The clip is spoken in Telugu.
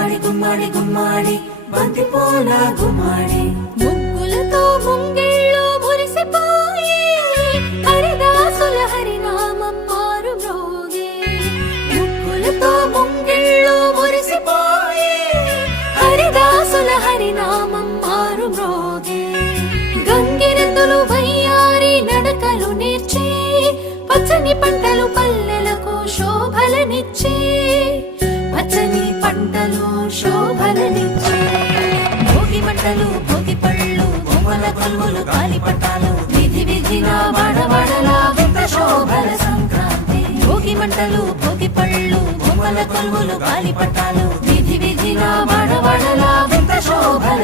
గుమ్మాడి గుమ్మాడి గుమ్మాడి బంతి పూల గుమ్మాడి ముగ్గులతో ముంగిళ్ళు మురిసిపోయి హరిదాసుల హరినామం మారు మ్రోగే ముగ్గులతో ముంగిళ్ళు మురిసిపోయి హరిదాసుల హరినామం మారు మ్రోగే గంగిరెద్దులు వయ్యారి నడకలు నేర్చి పచ్చని పంటలు పల్లెలకు శోభలనిచ్చి పచ్చని పంటలు శోభలనిచ్చి భోగి మంటలు భోగి పళ్ళు బొమ్మల కొలువులు గాలిపటాలు విధి విధిన వాడవాడలా వింత శోభల సంక్రాంతి భోగి మంటలు భోగి పళ్ళు బొమ్మల కొలువులు గాలిపటాలు విధి విధిన వాడవాడలా వింత శోభల